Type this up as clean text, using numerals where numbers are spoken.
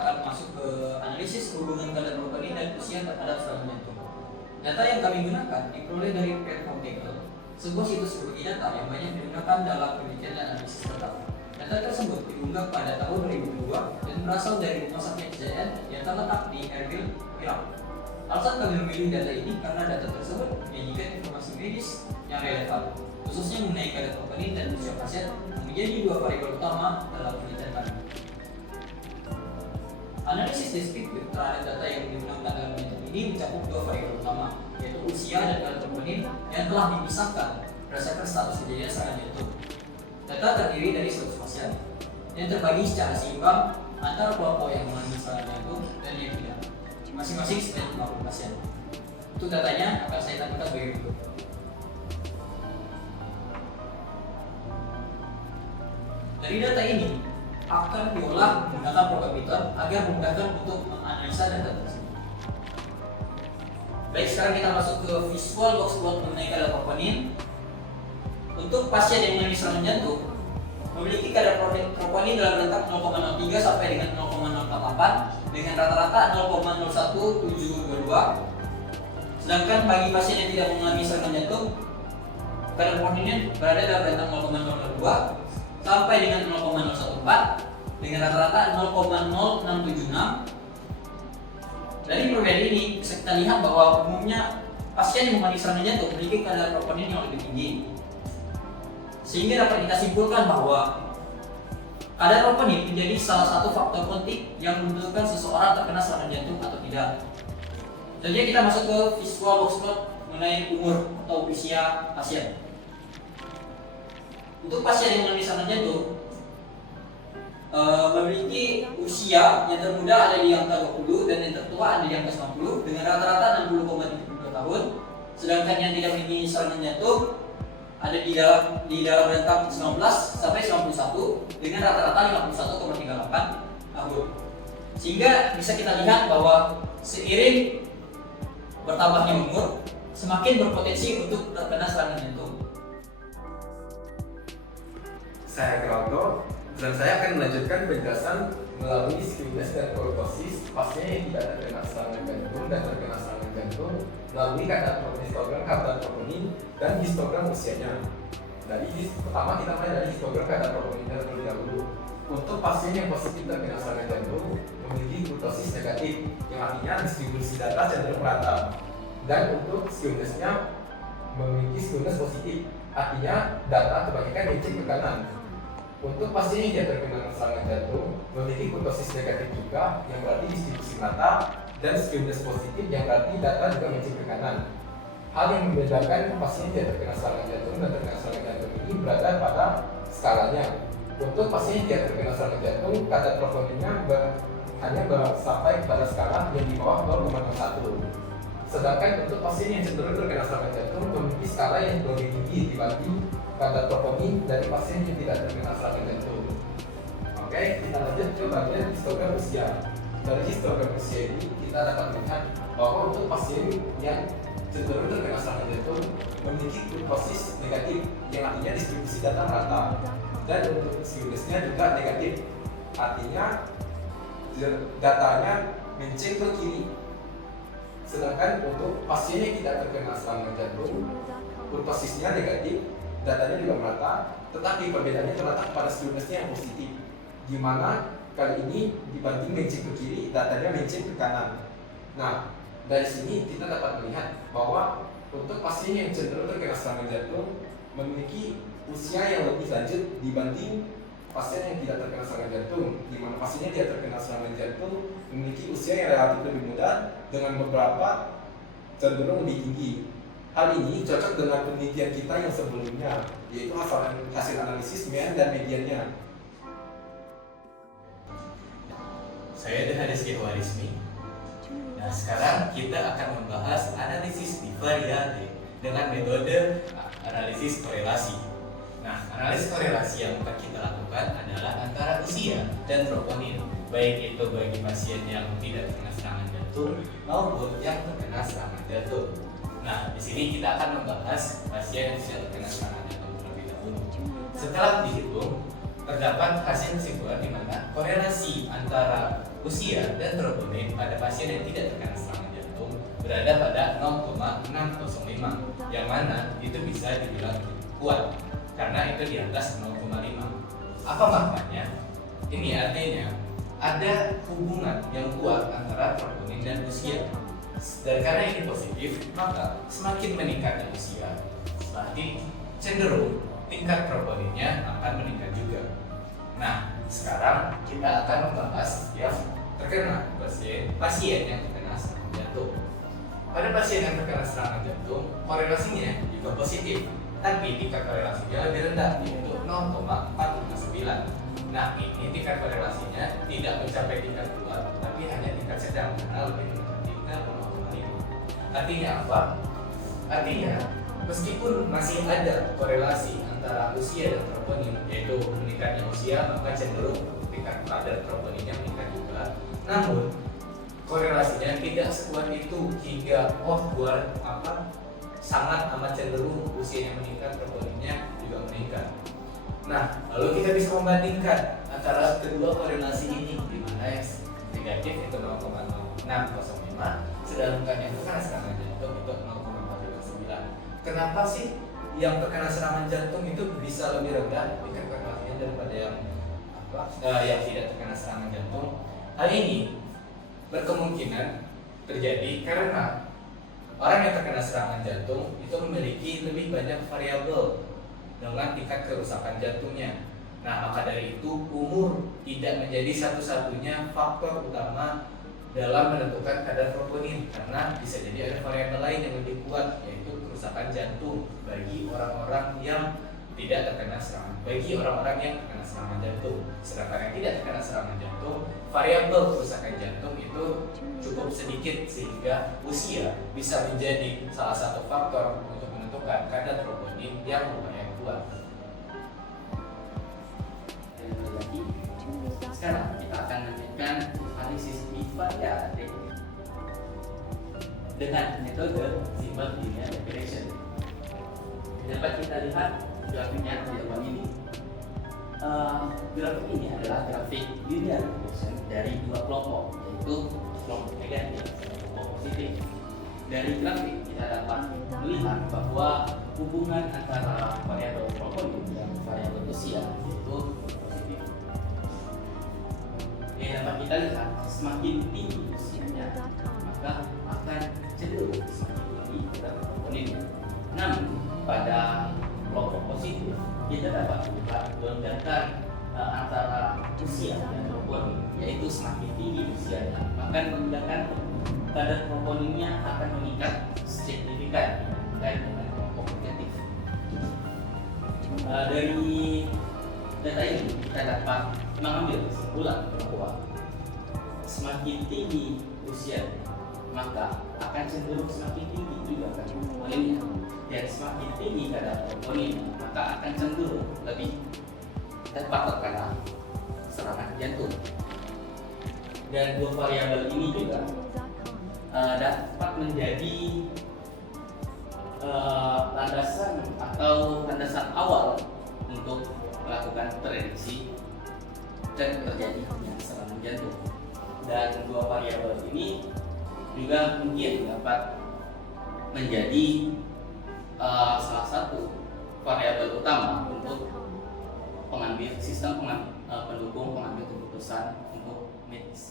akan masuk ke analisis hubungan kadar troponin dan usia terhadap serangan jantung. Data yang kami gunakan diperoleh dari PathForTable, sebuah situs berbagi data yang banyak digunakan dalam penelitian dan analisis data. Data tersebut diunggah pada tahun 2002 dan berasal dari rumah sakit CN yang terletak di Erbil, Irak. Alasan kami memilih data ini karena data tersebut menyajikan informasi medis yang relevan, khususnya mengenai kadar troponin dan usia pasien, yang menjadi dua variabel utama dalam penelitian kami. Analisis deskriptif terhadap data yang digunakan dalam penelitian ini mencakup dua variabel utama, yaitu usia dan kadar troponin yang telah dipisahkan berdasarkan status kejadian serangan jantung. Data terdiri dari 100 pasien yang terbagi secara seimbang antara kelompok yang mengalami serangan jantung dan yang tidak, masing-masing sebanyak 50 pasien. Untuk datanya akan saya tampilkan sebagai berikut. Dari data ini akan diolah menggunakan program Python agar memudahkan untuk menganalisa data tersebut. Baik, sekarang kita masuk ke visual box plot mengenai kadar troponin. Untuk pasien yang mengalami serangan jantung memiliki kadar troponin dalam rentang 0,03 sampai dengan 0,088 dengan rata-rata 0,01722. Sedangkan bagi pasien yang tidak mengalami serangan jantung, kadar troponinnya berada dalam rentang 0,002 sampai dengan 0,014 dengan rata-rata 0,0676. Dari perbedaan ini bisa kita lihat bahwa umumnya pasien yang mengalami serangan jantung memiliki kadar troponin yang lebih tinggi, sehingga dapat kita simpulkan bahwa kadar troponin menjadi salah satu faktor penting yang menentukan seseorang terkena serangan jantung atau tidak. Selanjutnya kita masuk ke visual box plot mengenai umur atau usia pasien. Untuk pasien yang mengalami serangan jantung memiliki usia yang termuda ada di angka 20 dan yang tertua ada di angka 90 dengan rata-rata 60,32 tahun. Sedangkan yang tidak memiliki serangan jantung ada di dalam rentang 19 sampai 91 dengan rata-rata 51,38 tahun. Sehingga bisa kita lihat bahwa seiring bertambahnya umur semakin berpotensi untuk terkena serangan jantung. Saya Claudio dan saya akan melanjutkan penjelasan melalui skewness dan kurtosis pasien yang tidak terkena serangan jantung dan terkena serangan jantung melalui histogram kadar troponin dan histogram usianya. Pertama kita mulai dari histogram kadar troponin terlebih dahulu. Untuk pasien yang positif terkena serangan jantung memiliki kurtosis negatif, yang artinya distribusi data cenderung merata. Dan untuk skewnessnya memiliki skewness positif, artinya data kebanyakan mencik ke kanan. Untuk pasien yang tidak terkena serangan jantung memiliki kurtosis negatif juga, yang berarti distribusi merata, dan skewness positif yang berarti data juga mencik ke kanan. Hal yang membedakan pasien yang tidak terkena serangan jantung dan terkena serangan jantung ini berada pada skalanya. Untuk pasien yang tidak terkena serangan jantung, kadar troponinnya hanya sampai pada skala yang di bawah 0,01. Sedangkan untuk pasien yang cenderung terkena serangan jantung memiliki skala yang lebih tinggi dibanding kadar troponin dari pasien yang tidak terkena serangan jantung. Oke, kita lanjut ke bagian histogram usia. Dari histogram usia ini kita dapat melihat bahwa untuk pasien yang cenderung terkena serangan jantung memiliki kurtosis negatif, yang artinya distribusi data rata, dan untuk skewnessnya juga negatif, artinya datanya menceng ke kiri. Sedangkan untuk pasien yang tidak terkena serangan jantung kurtosisnya negatif, datanya juga merata, tetapi perbedaannya terletak pada skewnessnya yang positif, di mana kali ini dibanding menceng ke kiri, datanya menceng ke kanan. Nah, dari sini kita dapat melihat bahwa untuk pasien yang cenderung terkena serangan jantung memiliki usia yang lebih lanjut dibanding pasien yang tidak terkena serangan jantung, di mana pasien yang tidak terkena serangan jantung memiliki usia yang relatif lebih muda dengan beberapa cenderung lebih tinggi. Hal ini cocok dengan penelitian kita yang sebelumnya, yaitu hasil analisis mean dan mediannya. Saya Deharis Warismi. Nah, sekarang kita akan membahas analisis divariate dengan metode analisis korelasi. Nah, analisis korelasi yang akan kita lakukan adalah antara usia dan troponin, baik itu bagi pasien yang tidak terkena serangan jantung maupun yang terkena serangan jantung. Nah, di sini kita akan membahas pasien yang tidak terkena serangan jantung terlebih dahulu. Setelah dihitung terdapat hasil kesimpulan di mana korelasi antara usia dan troponin pada pasien yang tidak terkena serangan jantung berada pada 0,605, yang mana itu bisa dibilang kuat karena itu di atas 0,5. Apa maknanya? Ini artinya ada hubungan yang kuat antara troponin dan usia. Dan karena ini positif, maka semakin meningkatnya usia, semakin cenderung tingkat troponinnya akan meningkat juga. Nah, sekarang kita akan membahas yang terkena pasien yang terkena serangan jantung. Pada pasien yang terkena serangan jantung, korelasinya juga positif, tapi tingkat korelasinya lebih rendah, yaitu 0,459. Nah, ini tingkat korelasinya tidak mencapai tingkat kuat, tapi hanya tingkat sedang karena lebih rendah tingkat 0,5. Artinya apa? Artinya meskipun masih ada korelasi antara usia dan troponin, yaitu meningkatnya usia maka cenderung tingkat kadar troponinnya meningkat juga. Namun korelasinya tidak sekuat itu hingga sangat amat cenderung usianya meningkat, troponinnya juga meningkat. Nah, lalu kita bisa membandingkan antara kedua korelasi ini, di mana yang negatif itu 0,605, sedangkan yang terkena serangan jantung itu 0,459. Kenapa sih yang terkena serangan jantung itu bisa lebih rendah tingkat korelasinya daripada yang tidak terkena serangan jantung? Hal ini berkemungkinan terjadi karena orang yang terkena serangan jantung itu memiliki lebih banyak variabel dengan tingkat kerusakan jantungnya. Nah, maka dari itu umur tidak menjadi satu-satunya faktor utama dalam menentukan kadar troponin, karena bisa jadi ada variabel lain yang lebih kuat, yaitu kerusakan jantung bagi orang-orang yang tidak terkena serangan jantung. Sedangkan yang tidak terkena serangan jantung, variabel kerusakan jantung itu cukup sedikit sehingga usia bisa menjadi salah satu faktor untuk menentukan kadar troponin yang lumayan kuat. Sekarang kita akan lanjutkan analisis variabel dengan metode simple linear regression. Dapat kita lihat grafiknya di depan ini. Grafik ini adalah grafik linear regression dari dua kelompok, yaitu kelompok negatif dan kelompok positif. Dari grafik kita dapat melihat bahwa hubungan antara variabel troponin dan variabel usia itu positif. Yang dapat kita lihat, semakin tinggi usianya, maka akan cenderung semakin tinggi kadar troponinnya. Namun pada kelompok positif kita dapat melihat lonjakan antara usia dan troponin, yaitu semakin tinggi usianya, maka lonjakan kadar troponinnya akan meningkat signifikan dengan kelompok negatif. Dari data ini kita dapat mengambil kesimpulan bahwa semakin tinggi usia maka akan cenderung semakin tinggi juga kadar troponinnya, dan semakin tinggi kadar troponin maka akan cenderung lebih dapat terkena serangan jantung. Dan dua variabel ini juga dapat menjadi landasan awal untuk melakukan prediksi dan terjadinya serangan jantung. Dan dua variabel ini juga mungkin dapat menjadi salah satu variabel utama untuk pendukung pengambil keputusan untuk medis.